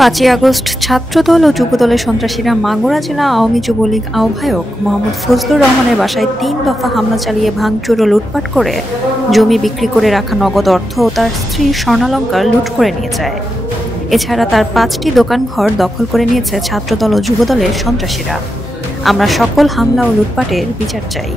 ৫ই আগস্ট ছাত্রদল ও যুবদলের সন্ত্রাসীরা মাগুরা জেলা আওয়ামী যুবলীগ আহ্বায়ক মোহাম্মদ ফজলুর রহমানের বাসায় ৩ দফা হামলা চালিয়ে ভাঙচুর ও লুটপাট করে জমি বিক্রি করে রাখা নগদ অর্থ ও তার স্ত্রীর স্বর্ণালংকার লুট করে নিয়ে যায়। এছাড়া তার ৫টি দোকানঘর দখল করে নিয়েছে ছাত্রদল ও যুবদলের সন্ত্রাসীরা। আমরা সকল হামলা ও লুটপাটের বিচার চাই।